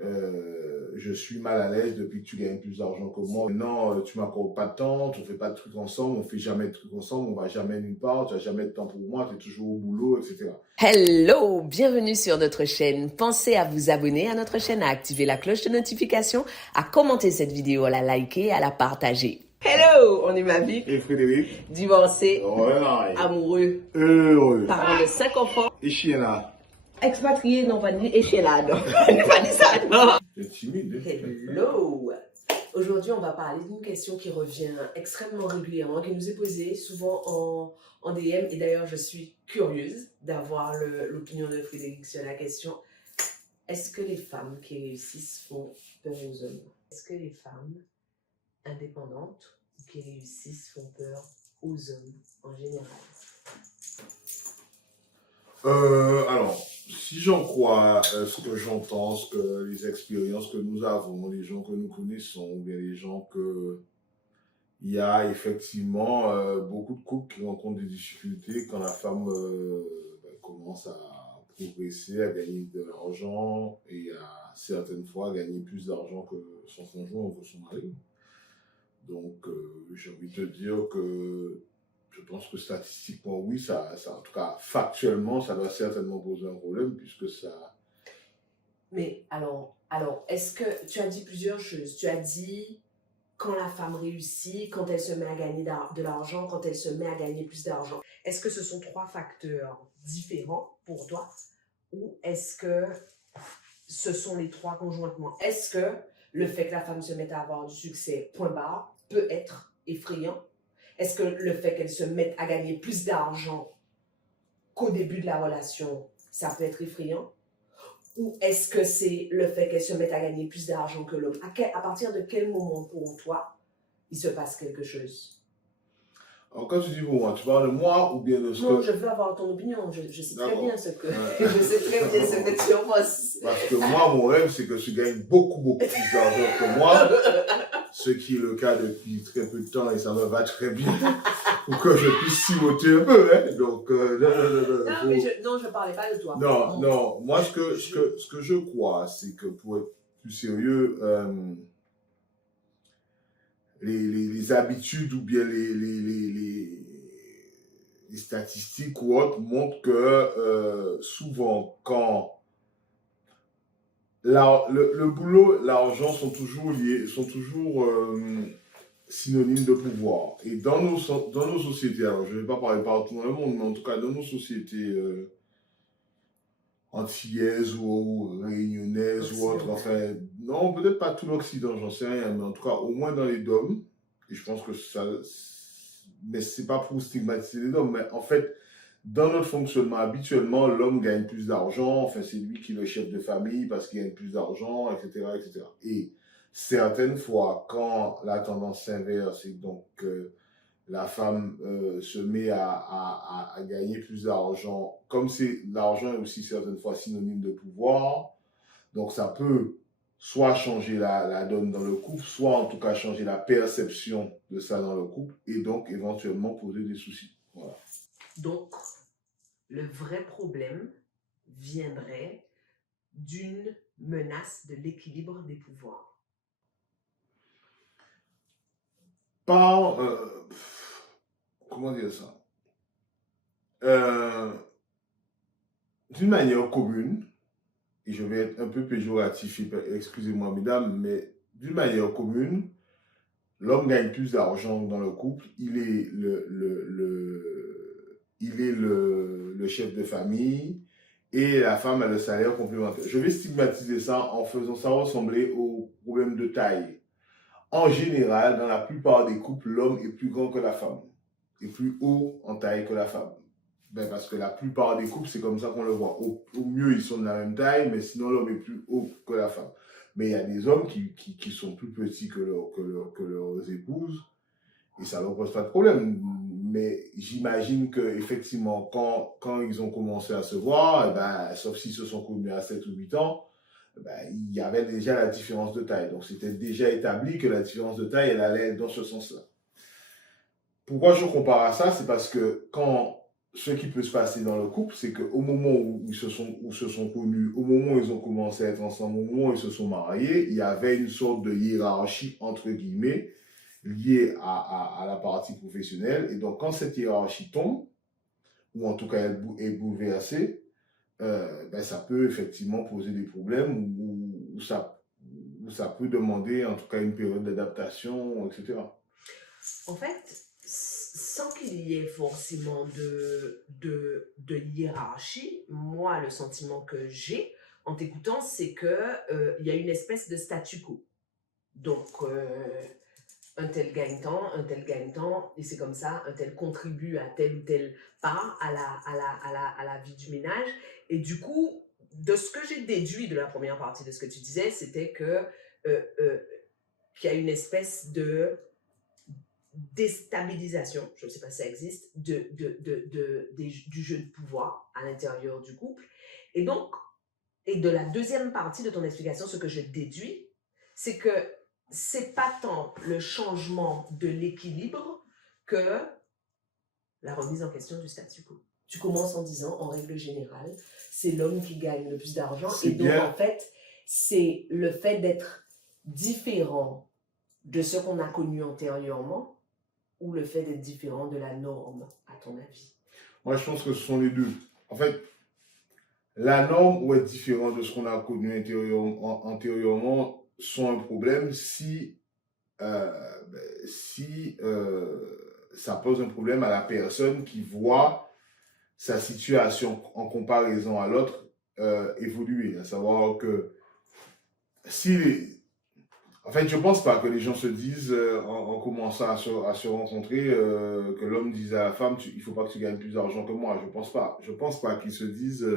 je suis mal à l'aise depuis que tu gagnes plus d'argent que moi. Maintenant, tu m'accordes pas de temps, on fait pas de trucs ensemble, on fait jamais de trucs ensemble, on va jamais nulle part, tu n'as jamais de temps pour moi, tu es toujours au boulot, etc. Hello, bienvenue sur notre chaîne. Pensez à vous abonner à notre chaîne, à activer la cloche de notification, à commenter cette vidéo, à la liker, à la partager. Hello, on est Mavic. Et Frédéric, Divorcé, ouais, amoureux, heureux, parent de 5 enfants, et chien là, expatrié, non pas dit échelade. On n'est pas dit ça, non. tu es timide. Hello. Aujourd'hui, on va parler d'une question qui revient extrêmement régulièrement, qui nous est posée souvent en DM. Et d'ailleurs, je suis curieuse d'avoir l'opinion de Frédéric sur la question. Est-ce que les femmes qui réussissent font peur aux hommes? Est-ce que les femmes indépendantes ou qui réussissent font peur aux hommes en général? Alors, si j'en crois ce que j'entends, les expériences que nous avons, les gens que nous connaissons, ou bien les gens il y a effectivement beaucoup de couples qui rencontrent des difficultés quand la femme commence à progresser, à gagner de l'argent et à certaines fois gagner plus d'argent que son conjoint ou que son mari. Donc, j'ai envie de te dire que je pense que statistiquement, oui, en tout cas, factuellement, ça va certainement poser un problème puisque ça... Mais alors, est-ce que tu as dit plusieurs choses? Tu as dit quand la femme réussit, quand elle se met à gagner de l'argent, quand elle se met à gagner plus d'argent. Est-ce que ce sont trois facteurs différents pour toi ou est-ce que ce sont les trois conjointement? Est-ce que le fait que la femme se mette à avoir du succès, point barre, peut être effrayant? Est-ce que le fait qu'elle se mette à gagner plus d'argent qu'au début de la relation, ça peut être effrayant? Ou est-ce que c'est le fait qu'elle se mette à gagner plus d'argent que l'homme? À partir de quel moment pour toi, il se passe quelque chose? Alors, quand tu dis pour moi, tu parles de moi ou bien de ce Non, que... je veux avoir ton opinion. Je sais très bien ce que, Ouais. je sais très bien ce que tu en penses. Parce que moi, mon rêve, c'est que tu gagnes beaucoup plus d'argent que moi, ce qui est le cas depuis très peu de temps et ça me va très bien pour que je puisse siroter un peu. Hein. Donc, Non, je ne parlais pas de toi. Non. Moi, ce que je crois, c'est que pour être plus sérieux, les habitudes ou bien les statistiques ou autres montrent que souvent, quand le boulot, l'argent sont toujours liés, sont toujours synonymes de pouvoir. Et dans nos sociétés, alors je ne vais pas parler partout dans le monde, mais en tout cas dans nos sociétés antillaises ou réunionnaises ou autres, enfin, non, peut-être pas tout l'Occident, j'en sais rien, mais en tout cas au moins dans les DOM, et je pense que ça, mais c'est pas pour stigmatiser les DOM, mais en fait, dans notre fonctionnement, habituellement, l'homme gagne plus d'argent, enfin, c'est lui qui est le chef de famille parce qu'il gagne plus d'argent, etc., etc. Et certaines fois, quand la tendance s'inverse et donc la femme se met à gagner plus d'argent, comme l'argent est aussi certaines fois synonyme de pouvoir, donc ça peut soit changer la donne dans le couple, soit en tout cas changer la perception de ça dans le couple et donc éventuellement poser des soucis. Voilà. Donc, le vrai problème viendrait d'une menace de l'équilibre des pouvoirs. Par, comment dire ça? D'une manière commune, et je vais être un peu péjoratif, excusez-moi mesdames, mais d'une manière commune, l'homme gagne plus d'argent dans le couple, il est le chef de famille et la femme a le salaire complémentaire. Je vais stigmatiser ça en faisant ça ressembler au problème de taille. En général, dans la plupart des couples, l'homme est plus grand que la femme, est plus haut en taille que la femme. Ben parce que la plupart des couples, c'est comme ça qu'on le voit. Au mieux, ils sont de la même taille, mais sinon, l'homme est plus haut que la femme. Mais il y a des hommes qui sont plus petits que leurs épouses, et ça ne leur pose pas de problème. Mais j'imagine qu'effectivement, quand ils ont commencé à se voir, eh ben, sauf s'ils se sont connus à 7 ou 8 ans, eh ben, il y avait déjà la différence de taille. Donc, c'était déjà établi que la différence de taille, elle allait dans ce sens-là. Pourquoi je compare à ça? C'est parce que quand ce qui peut se passer dans le couple, c'est qu'au moment où où se sont connus, au moment où ils ont commencé à être ensemble, au moment où ils se sont mariés, il y avait une sorte de hiérarchie, entre guillemets, liée à la partie professionnelle. Et donc, quand cette hiérarchie tombe, ou en tout cas elle est bouleversée, ben, ça peut effectivement poser des problèmes où ça peut demander en tout cas une période d'adaptation, etc. En fait, sans qu'il y ait forcément de hiérarchie, moi, le sentiment que j'ai en t'écoutant, c'est que il y a une espèce de statu quo. Donc, un tel gagne tant, un tel gagne tant, et c'est comme ça, un tel contribue à telle ou telle part à la vie du ménage. Et du coup, de ce que j'ai déduit de la première partie de ce que tu disais, c'était que qu'il y a une espèce de déstabilisation, je ne sais pas si ça existe, du jeu de pouvoir à l'intérieur du couple. Et donc, et de la deuxième partie de ton explication, ce que je déduis, c'est que c'est pas tant le changement de l'équilibre que la remise en question du statu quo. Tu commences en disant, en règle générale, c'est l'homme qui gagne le plus d'argent. Et donc, en fait, c'est le fait d'être différent de ce qu'on a connu antérieurement ou le fait d'être différent de la norme, à ton avis? Moi, je pense que ce sont les deux. En fait, la norme ou être différent de ce qu'on a connu antérieurement sont un problème euh, si ça pose un problème à la personne qui voit sa situation en comparaison à l'autre évoluer. À savoir que si en fait, je pense pas que les gens se disent, en commençant à se rencontrer, que l'homme dise à la femme, il faut pas que tu gagnes plus d'argent que moi. Je pense pas. Je pense pas qu'ils se disent,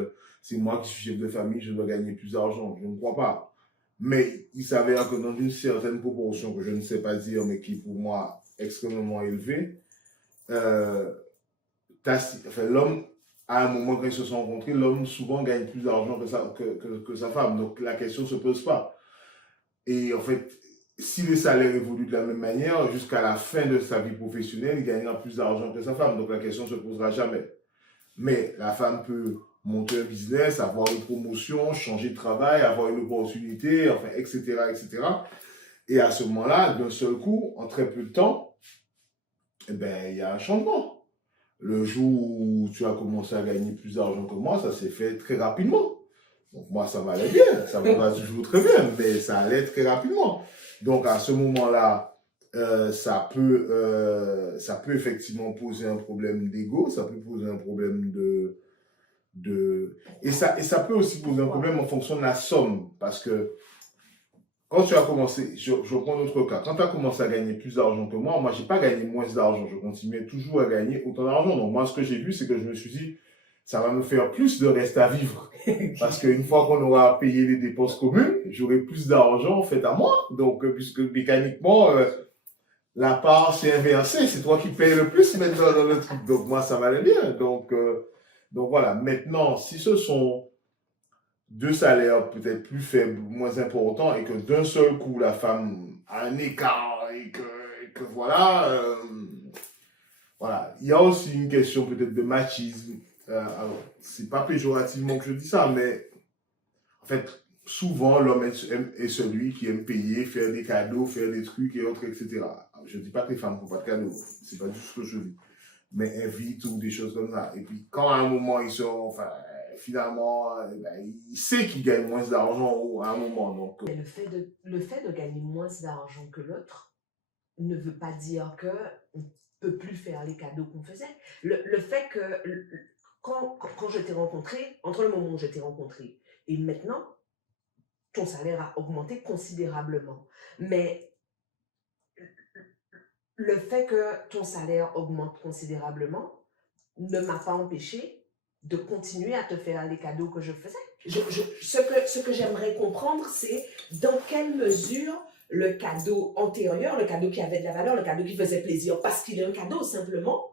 c'est moi qui suis chef de famille, je dois gagner plus d'argent. Je ne crois pas. Mais il s'avère que dans une certaine proportion, que je ne sais pas dire, mais qui est pour moi extrêmement élevée, euh, enfin, l'homme, à un moment quand ils se sont rencontrés, l'homme souvent gagne plus d'argent que sa femme. Donc la question se pose pas. Et en fait, si les salaires évoluent de la même manière, jusqu'à la fin de sa vie professionnelle, il gagnera plus d'argent que sa femme. Donc la question ne se posera jamais. Mais la femme peut monter un business, avoir une promotion, changer de travail, avoir une opportunité, enfin, etc., etc. Et à ce moment-là, d'un seul coup, en très peu de temps, eh ben, il y a un changement. Le jour où tu as commencé à gagner plus d'argent que moi, ça s'est fait très rapidement. Donc moi, ça m'allait bien, ça me va toujours très bien, mais ça allait très rapidement. Donc à ce moment-là, ça peut effectivement poser un problème d'ego, ça peut poser un problème et ça peut aussi poser un problème en fonction de la somme, parce que quand tu as commencé, je prends notre cas, quand tu as commencé à gagner plus d'argent que moi j'ai pas gagné moins d'argent, je continuais toujours à gagner autant d'argent. Donc moi, ce que j'ai vu, c'est que je me suis dit, ça va me faire plus de reste à vivre. Parce qu'une fois qu'on aura payé les dépenses communes, j'aurai plus d'argent en fait à moi. Donc, puisque mécaniquement, la part s'est inversée, c'est toi qui payes le plus maintenant dans le truc. Donc moi, ça m'allait bien. Donc voilà, maintenant, si ce sont deux salaires peut-être plus faibles, moins importants, et que d'un seul coup, la femme a un écart, et que voilà, voilà. Il y a aussi une question peut-être de machisme. Alors, c'est pas péjorativement que je dis ça, mais en fait, souvent, l'homme est celui qui aime payer, faire des cadeaux, faire des trucs et autres, etc. Alors, je ne dis pas que les femmes ne font pas de cadeaux, c'est pas du tout ce que je dis. Mais invitent ou des choses comme ça. Et puis, quand à un moment, ils sont, enfin, finalement, ben, il sait qu'il gagne moins d'argent à un moment. Donc, mais le fait de gagner moins d'argent que l'autre ne veut pas dire qu'on ne peut plus faire les cadeaux qu'on faisait. Le fait que quand je t'ai rencontré, entre le moment où je t'ai rencontré et maintenant, ton salaire a augmenté considérablement. Mais le fait que ton salaire augmente considérablement ne m'a pas empêché de continuer à te faire les cadeaux que je faisais. Ce que j'aimerais comprendre, c'est dans quelle mesure le cadeau antérieur, le cadeau qui avait de la valeur, le cadeau qui faisait plaisir, parce qu'il est un cadeau simplement,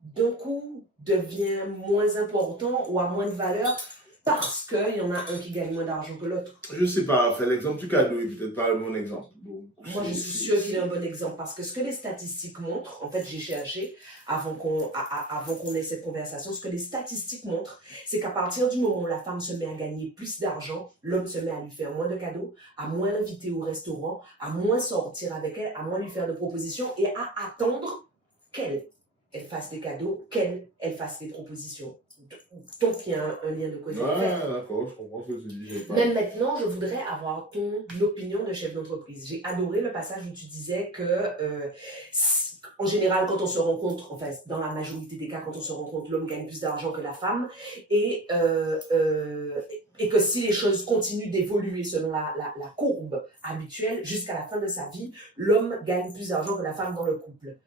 d'un coup devient moins important ou a moins de valeur parce qu'il y en a un qui gagne moins d'argent que l'autre. Je sais pas, enfin, l'exemple du cadeau est peut-être pas le bon exemple. Donc, Moi, je suis sûre qu'il est un bon exemple parce que ce que les statistiques montrent, en fait, j'ai cherché avant qu'on ait cette conversation, ce que les statistiques montrent, c'est qu'à partir du moment où la femme se met à gagner plus d'argent, l'homme se met à lui faire moins de cadeaux, à moins l'inviter au restaurant, à moins sortir avec elle, à moins lui faire de propositions et à attendre qu'elle fasse des cadeaux, qu'elle fasse des propositions. Donc, il y a un lien de cause à faire. Ouais, d'accord, je comprends ce que tu dis. Même maintenant, je voudrais avoir ton opinion de chef d'entreprise. J'ai adoré le passage où tu disais que, en général, quand on se rencontre, enfin, dans la majorité des cas, quand on se rencontre, l'homme gagne plus d'argent que la femme, et que si les choses continuent d'évoluer selon la courbe habituelle, jusqu'à la fin de sa vie, l'homme gagne plus d'argent que la femme dans le couple.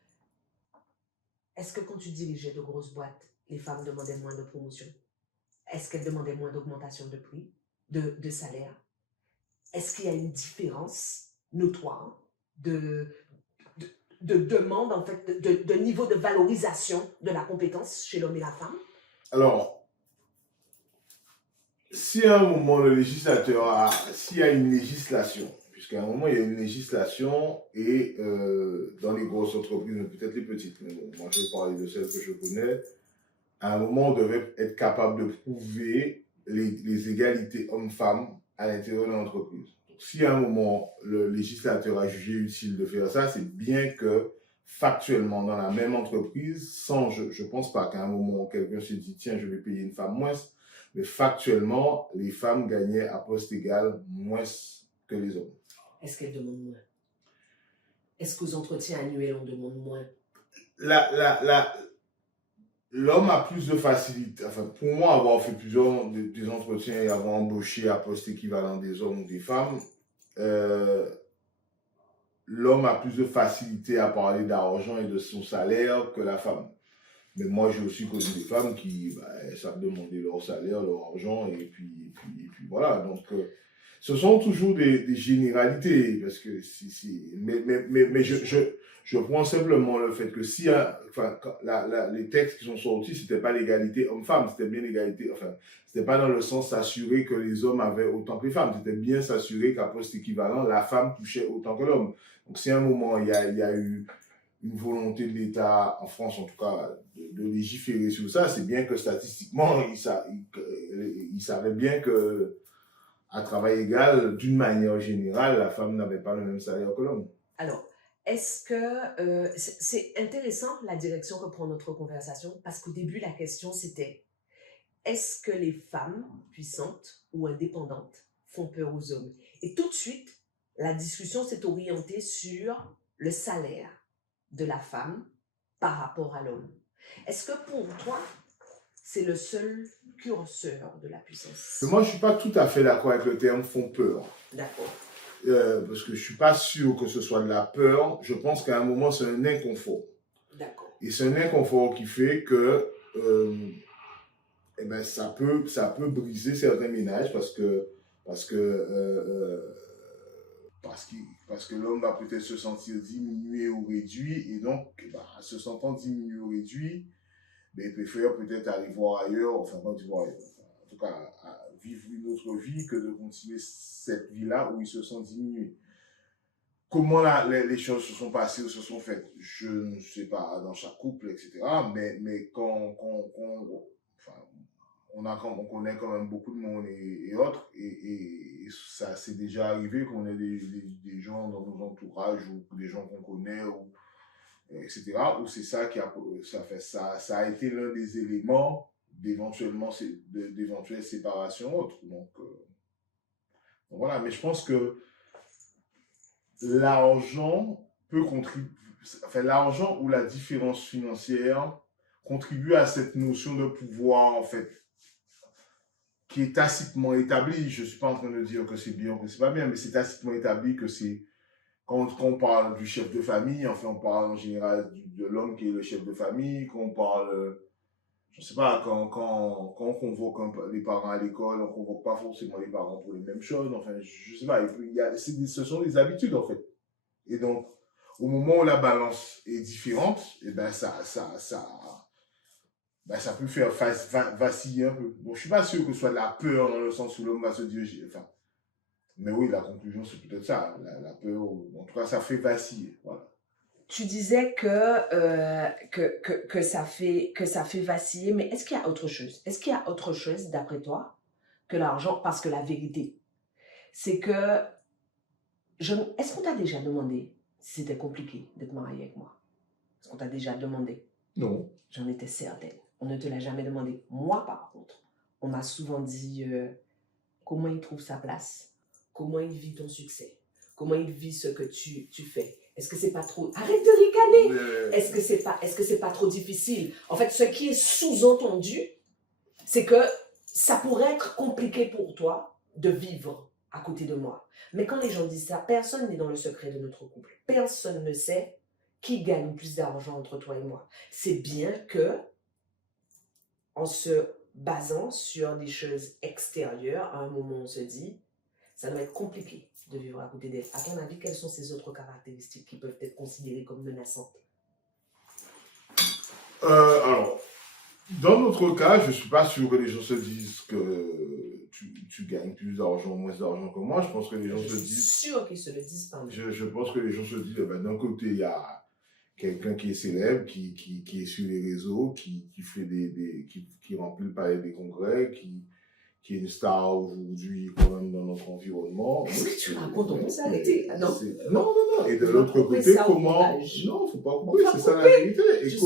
Est-ce que quand tu dirigeais de grosses boîtes, les femmes demandaient moins de promotion? Est-ce qu'elles demandaient moins d'augmentation de prix, de salaire? Est-ce qu'il y a une différence notoire de demande, en fait, de niveau de valorisation de la compétence chez l'homme et la femme? Alors, si à un moment le législateur s'il y a une législation, puisqu'à un moment il y a une législation et dans les grosses entreprises, mais peut-être les petites, mais bon, moi je vais parler de celles que je connais, à un moment on devait être capable de prouver les égalités hommes-femmes à l'intérieur de l'entreprise. Si à un moment le législateur a jugé utile de faire ça, c'est bien que factuellement dans la même entreprise, sans, je pense pas qu'à un moment quelqu'un se dit tiens je vais payer une femme moins, mais factuellement les femmes gagnaient à poste égal moins que les hommes. Est-ce qu'elles demandent moins? Est-ce qu'aux entretiens annuels on demande moins? L'homme a plus de facilité, enfin pour moi avoir fait plusieurs des entretiens et avoir embauché à poste équivalent des hommes ou des femmes, l'homme a plus de facilité à parler d'argent et de son salaire que la femme. Mais moi j'ai aussi connu des femmes qui savent demander leur salaire, leur argent et puis voilà. Donc ce sont toujours des généralités parce que mais je prends simplement le fait que si enfin les textes qui sont sortis, c'était pas l'égalité homme-femme, c'était bien l'égalité, enfin c'était pas dans le sens s'assurer que les hommes avaient autant que les femmes, c'était bien s'assurer qu'à poste équivalent la femme touchait autant que l'homme. Donc si à un moment il y a eu une volonté de l'État, en France en tout cas, de légiférer sur ça, c'est bien que statistiquement, il savait bien que à travail égal, d'une manière générale, la femme n'avait pas le même salaire que l'homme. Alors, est-ce que c'est intéressant la direction que prend notre conversation parce qu'au début, la question c'était est-ce que les femmes puissantes ou indépendantes font peur aux hommes? Et tout de suite, la discussion s'est orientée sur le salaire de la femme par rapport à l'homme. Est-ce que pour toi, c'est le seul curseur de la puissance? Mais moi, je ne suis pas tout à fait d'accord avec le terme « font peur ». D'accord. Parce que je ne suis pas sûr que ce soit de la peur. Je pense qu'à un moment, c'est un inconfort. D'accord. Et c'est un inconfort qui fait que ça peut briser certains ménages parce que l'homme va peut-être se sentir diminué ou réduit, et donc, se sentant diminué ou réduit, il préfère peut-être aller voir ailleurs, enfin, pas voir ailleurs, en tout cas, vivre une autre vie que de continuer cette vie-là où il se sent diminué. Comment les choses se sont passées ou se sont faites, je ne sais pas, dans chaque couple, etc. Mais on connaît quand même beaucoup de monde et autres, et ça c'est déjà arrivé qu'on ait des gens dans nos entourages ou des gens qu'on connaît, ou, etc. Où c'est ça qui ça a été l'un des éléments d'éventuelles séparations autres. Donc voilà, mais je pense que l'argent peut contribuer, enfin l'argent ou la différence financière contribue à cette notion de pouvoir, en fait, qui est tacitement établi. Je ne suis pas en train de dire que c'est bien ou que c'est pas bien, mais c'est tacitement établi que c'est, quand on parle du chef de famille, enfin, on parle en général de l'homme qui est le chef de famille. Quand on parle, je ne sais pas, quand on convoque les parents à l'école, on ne convoque pas forcément les parents pour les mêmes choses. Enfin, je ne sais pas, ce sont des habitudes, en fait. Et donc, au moment où la balance est différente, et ben ben, ça peut faire vaciller un peu. Donc, je ne suis pas sûr que ce soit de la peur dans le sens où l'homme va se dire, enfin, mais oui, la conclusion, c'est peut-être ça, la peur, en tout cas, ça fait vaciller, voilà. Tu disais que ça fait vaciller, mais est-ce qu'il y a autre chose? Est-ce qu'il y a autre chose, d'après toi, que l'argent? Parce que la vérité, c'est que, est-ce qu'on t'a déjà demandé si c'était compliqué d'être marié avec moi? Est-ce qu'on t'a déjà demandé? Non. J'en étais certaine. On ne te l'a jamais demandé. Moi, par contre, on m'a souvent dit comment il trouve sa place, comment il vit ton succès, comment il vit ce que tu fais. Est-ce que c'est pas trop... Arrête de ricaner. Est-ce que c'est pas trop difficile? En fait, ce qui est sous-entendu, c'est que ça pourrait être compliqué pour toi de vivre à côté de moi. Mais quand les gens disent ça, personne n'est dans le secret de notre couple. Personne ne sait qui gagne plus d'argent entre toi et moi. C'est bien que, en se basant sur des choses extérieures, à un moment on se dit, ça doit être compliqué de vivre à côté d'elle. À ton avis, quelles sont ces autres caractéristiques qui peuvent être considérées comme menaçantes? Alors, dans notre cas, je ne suis pas sûr que les gens se disent que tu gagnes plus d'argent, moins d'argent que moi. Je pense que les gens se disent... Je suis sûr qu'ils se le disent pas. Je pense que les gens se disent, ben, d'un côté, il y a quelqu'un qui est célèbre, qui est sur les réseaux, qui fait qui remplit le palais des congrès, qui est une star aujourd'hui quand même dans notre environnement. Qu'est-ce que tu racontes? On peut s'arrêter. Non. Non. Et de l'autre côté, comment... Non, il ne faut pas couper, c'est ça la vérité. Et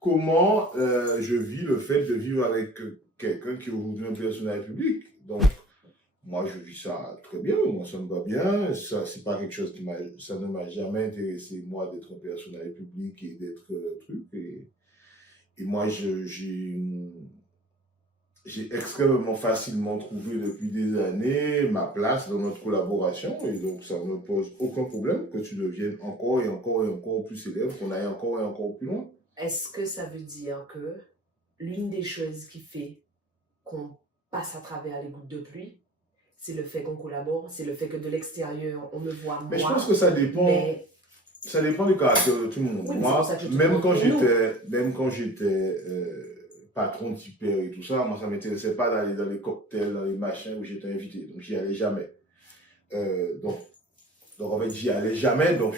comment je vis le fait de vivre avec quelqu'un qui est aujourd'hui un personnage public. Donc, moi, je vis ça très bien, moi, ça me va bien. Ça, c'est pas quelque chose ça ne m'a jamais intéressé, moi, d'être un personnage public et d'être truc. Et moi, j'ai extrêmement facilement trouvé depuis des années ma place dans notre collaboration. Et donc, ça ne me pose aucun problème que tu deviennes encore et encore et encore plus célèbre, qu'on aille encore et encore plus loin. Est-ce que ça veut dire que l'une des choses qui fait qu'on passe à travers les gouttes de pluie, c'est le fait qu'on collabore, c'est le fait que de l'extérieur, on me voit moi. Mais je pense que ça dépend, ça dépend du caractère de tout le monde. Oui, moi, même quand j'étais patron de Tipper et tout ça, moi, ça ne m'intéressait pas d'aller dans les cocktails, dans les machins où j'étais invité. Donc, j'y allais jamais. Donc, en fait, j'y allais jamais. Donc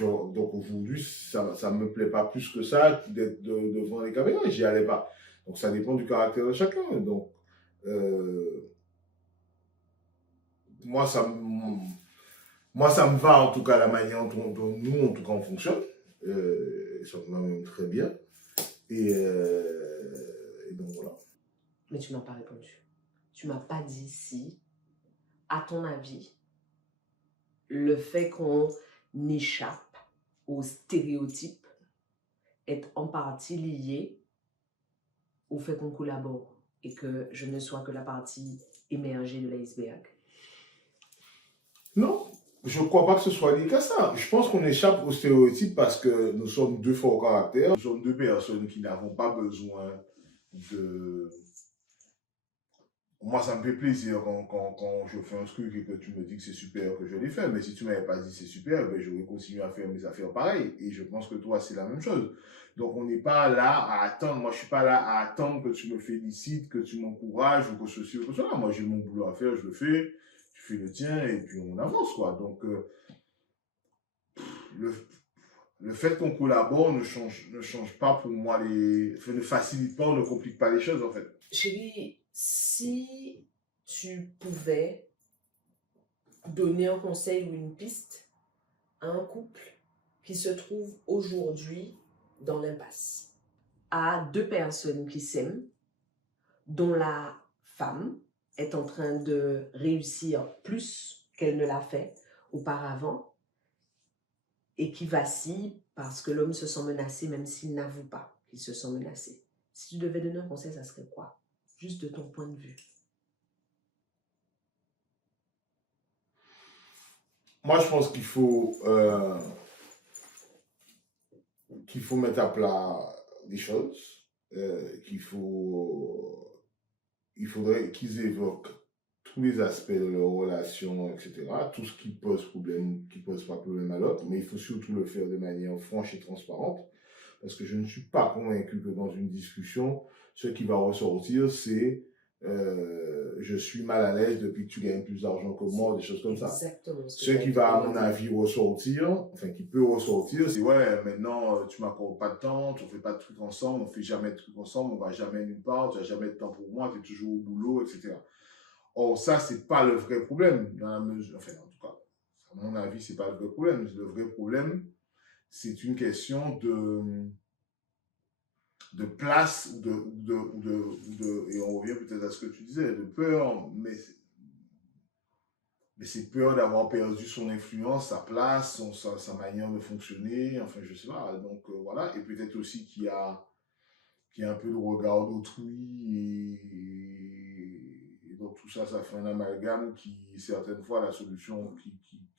aujourd'hui, ça ne me plaît pas plus que ça d'être devant les caméras. J'y allais pas. Donc, ça dépend du caractère de chacun. Donc, moi, ça me va, en tout cas, la manière dont nous, en tout cas, on fonctionne. Ça me va même très bien. Et donc, voilà. Mais tu m'as pas répondu. Tu m'as pas dit si, à ton avis, le fait qu'on échappe aux stéréotypes est en partie lié au fait qu'on collabore et que je ne sois que la partie émergée de l'iceberg. Non, je ne crois pas que ce soit lié qu'à ça. Je pense qu'on échappe aux stéréotypes parce que nous sommes deux forts caractères. Nous sommes deux personnes qui n'avons pas besoin de... Moi, ça me fait plaisir quand je fais un truc et que tu me dis que c'est super, que je l'ai fait. Mais si tu ne m'avais pas dit c'est super, ben, j'aurais continué à faire mes affaires pareil. Et je pense que toi, c'est la même chose. Donc, on n'est pas là à attendre. Moi, je ne suis pas là à attendre que tu me félicites, que tu m'encourages ou que ceci ou que cela. Moi, j'ai mon boulot à faire, je le fais. Tu fais le tien et puis on avance, quoi. Donc, le fait qu'on collabore ne change pas pour moi ne facilite pas ou ne complique pas les choses, en fait. Chérie, si tu pouvais donner un conseil ou une piste à un couple qui se trouve aujourd'hui dans l'impasse, à deux personnes qui s'aiment, dont la femme est en train de réussir plus qu'elle ne l'a fait auparavant et qui vacille parce que l'homme se sent menacé même s'il n'avoue pas qu'il se sent menacé. Si tu devais donner un conseil, ça serait quoi? Juste de ton point de vue. Moi, je pense qu'il faut mettre à plat les choses, il faudrait qu'ils évoquent tous les aspects de leur relation, etc. Tout ce qui pose problème, qui pose pas problème à l'autre, mais il faut surtout le faire de manière franche et transparente. parce que je ne suis pas convaincu que dans une discussion, ce qui va ressortir, c'est je suis mal à l'aise depuis que tu gagnes plus d'argent que moi, des choses comme ça. Exactement Ce qui va, à mon avis, ressortir, enfin, qui peut ressortir, c'est ouais, maintenant, tu m'accordes pas de temps, tu ne fais pas de trucs ensemble, on ne fait jamais de trucs ensemble, on va jamais nulle part, tu n'as jamais de temps pour moi, tu es toujours au boulot, etc. Or, ça, c'est pas le vrai problème, dans la mesure, enfin, en tout cas, à mon avis, c'est pas le vrai problème. Le vrai problème, c'est une question de place, et on revient peut-être à ce que tu disais, de peur, mais c'est peur d'avoir perdu son influence, sa place, sa manière de fonctionner, enfin, je sais pas. Donc, voilà. Et peut-être aussi qu'il y a un peu de regard d'autrui. Et donc, tout ça, ça fait un amalgame qui, certaines fois, la solution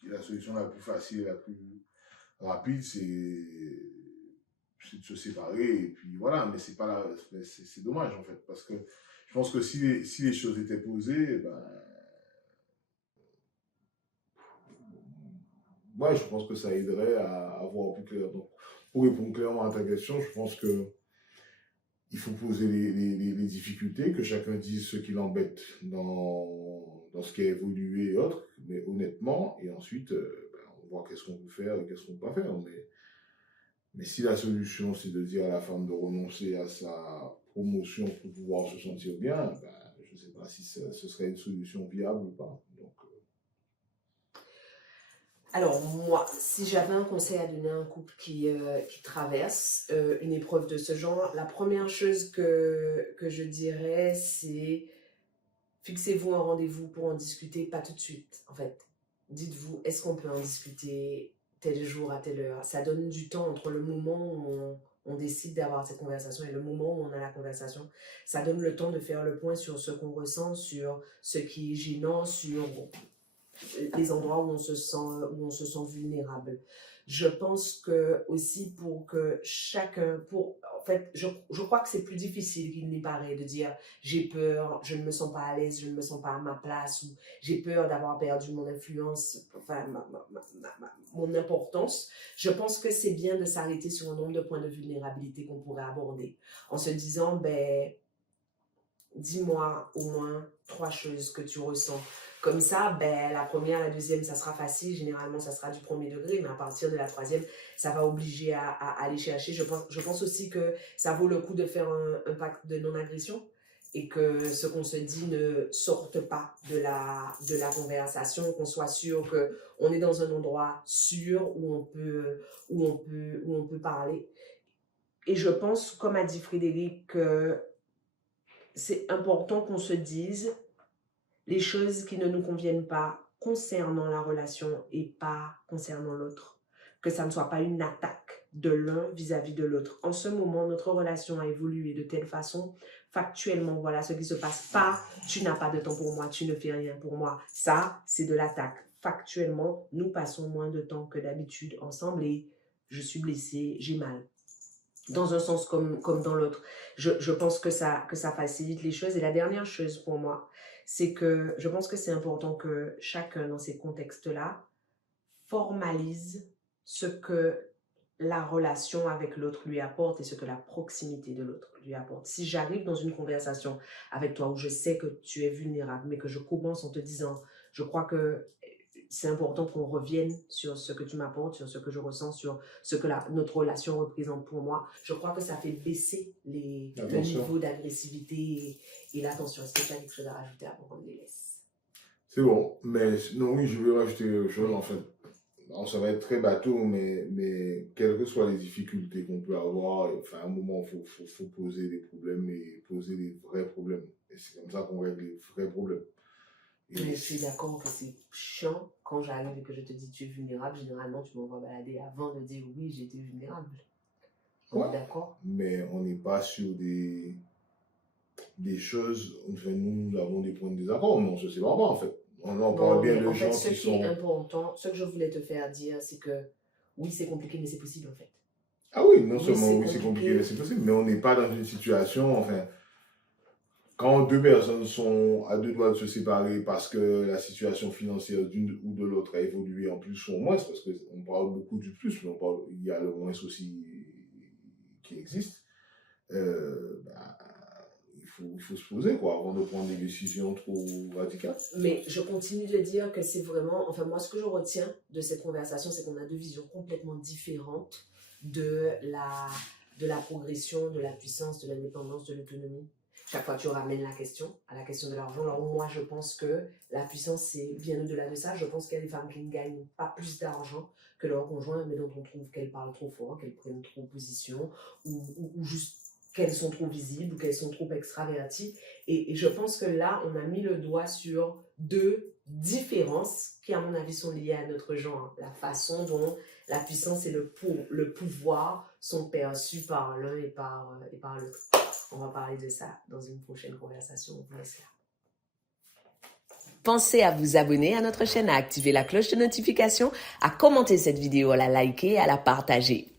la plus facile, la plus rapide, c'est de se séparer. Et puis, voilà. Mais c'est pas c'est dommage, en fait. Parce que je pense que si les choses étaient posées, ben, moi, je pense que ça aiderait à voir plus clair. Donc, pour répondre clairement à ta question, je pense que il faut poser les difficultés, que chacun dise ce qui l'embête dans ce qui a évolué et autres, mais honnêtement, et ensuite, ben, on voit qu'est-ce qu'on peut faire et qu'est-ce qu'on ne peut pas faire. Mais si la solution, c'est de dire à la femme de renoncer à sa promotion pour pouvoir se sentir bien, ben, je ne sais pas si ce serait une solution viable ou pas. Donc, alors moi, si j'avais un conseil à donner à un couple qui traverse une épreuve de ce genre, la première chose que je dirais, c'est fixez-vous un rendez-vous pour en discuter, pas tout de suite, en fait. Dites-vous, est-ce qu'on peut en discuter tel jour à telle heure? Ça donne du temps entre le moment où on décide d'avoir cette conversation et le moment où on a la conversation. Ça donne le temps de faire le point sur ce qu'on ressent, sur ce qui est gênant, sur les endroits où on se sent vulnérable. Je pense que aussi pour que chacun, en fait, je crois que c'est plus difficile qu'il n'y paraît de dire j'ai peur, je ne me sens pas à l'aise, je ne me sens pas à ma place, ou j'ai peur d'avoir perdu mon influence, enfin mon importance. Je pense que c'est bien de s'arrêter sur un nombre de points de vulnérabilité qu'on pourrait aborder en se disant, ben, dis-moi au moins 3 choses que tu ressens. Comme ça, ben, la première, la deuxième, ça sera facile. Généralement, ça sera du premier degré, mais à partir de la troisième, ça va obliger à aller chercher. Je pense aussi que ça vaut le coup de faire un pacte de non-agression et que ce qu'on se dit ne sorte pas de la conversation, qu'on soit sûr qu'on est dans un endroit sûr où on peut parler. Et je pense, comme a dit Frédéric, que c'est important qu'on se dise les choses qui ne nous conviennent pas concernant la relation et pas concernant l'autre. Que ça ne soit pas une attaque de l'un vis-à-vis de l'autre. En ce moment, notre relation a évolué de telle façon, factuellement, voilà ce qui se passe. Pas, tu n'as pas de temps pour moi, tu ne fais rien pour moi. Ça, c'est de l'attaque. Factuellement, nous passons moins de temps que d'habitude ensemble et je suis blessée, j'ai mal. Dans un sens comme dans l'autre. Je pense que ça facilite les choses. Et la dernière chose pour moi, c'est que je pense que c'est important que chacun dans ces contextes-là formalise ce que la relation avec l'autre lui apporte et ce que la proximité de l'autre lui apporte. Si j'arrive dans une conversation avec toi où je sais que tu es vulnérable, mais que je commence en te disant, je crois que c'est important qu'on revienne sur ce que tu m'apportes, sur ce que je ressens, sur ce que notre relation représente pour moi. Je crois que ça fait baisser le niveau d'agressivité et l'attention. Est-ce que tu as quelque chose à rajouter avant qu'on les laisse? c'est bon, mais non, oui, je veux rajouter quelque chose, en fait. Alors, ça va être très bateau, mais quelles que soient les difficultés qu'on peut avoir, enfin, à un moment, il faut poser des problèmes et poser des vrais problèmes. Et c'est comme ça qu'on règle les vrais problèmes. Mais je suis d'accord que c'est chiant quand j'arrive et que je te dis tu es vulnérable. Généralement, tu m'envoies balader avant de dire oui, j'étais vulnérable. On est d'accord? Mais on n'est pas sur des choses, enfin, nous avons des points de désaccord, mais on se sépare pas, en fait. On parle bien de gens qui sont... Ce qui est important, ce que je voulais te faire dire, c'est que oui, c'est compliqué, mais c'est possible, en fait. Ah oui, non seulement oui, c'est compliqué, mais c'est possible, mais on n'est pas dans une situation, enfin, quand deux personnes sont à deux doigts de se séparer parce que la situation financière d'une ou de l'autre a évolué en plus ou en moins, parce qu'on parle beaucoup du plus, mais il y a le moins aussi qui existent, bah, il faut se poser, quoi, avant de prendre des décisions trop radicales. Mais je continue de dire que c'est vraiment, enfin moi ce que je retiens de cette conversation, c'est qu'on a deux visions complètement différentes de la progression, de la puissance, de l'indépendance, de l'autonomie. Chaque fois tu ramènes la question à la question de l'argent. Alors moi je pense que la puissance c'est bien au-delà de ça. Je pense qu'il y a des femmes qui ne gagnent pas plus d'argent que leur conjoint, mais dont on trouve qu'elles parlent trop fort, qu'elles prennent trop position, ou juste qu'elles sont trop visibles ou qu'elles sont trop extraverties. Et je pense que là, on a mis le doigt sur deux différences qui, à mon avis, sont liées à notre genre. La façon dont la puissance et le pouvoir sont perçus par l'un et par l'autre. On va parler de ça dans une prochaine conversation. On vous laisse là. Pensez à vous abonner à notre chaîne, à activer la cloche de notification, à commenter cette vidéo, à la liker et à la partager.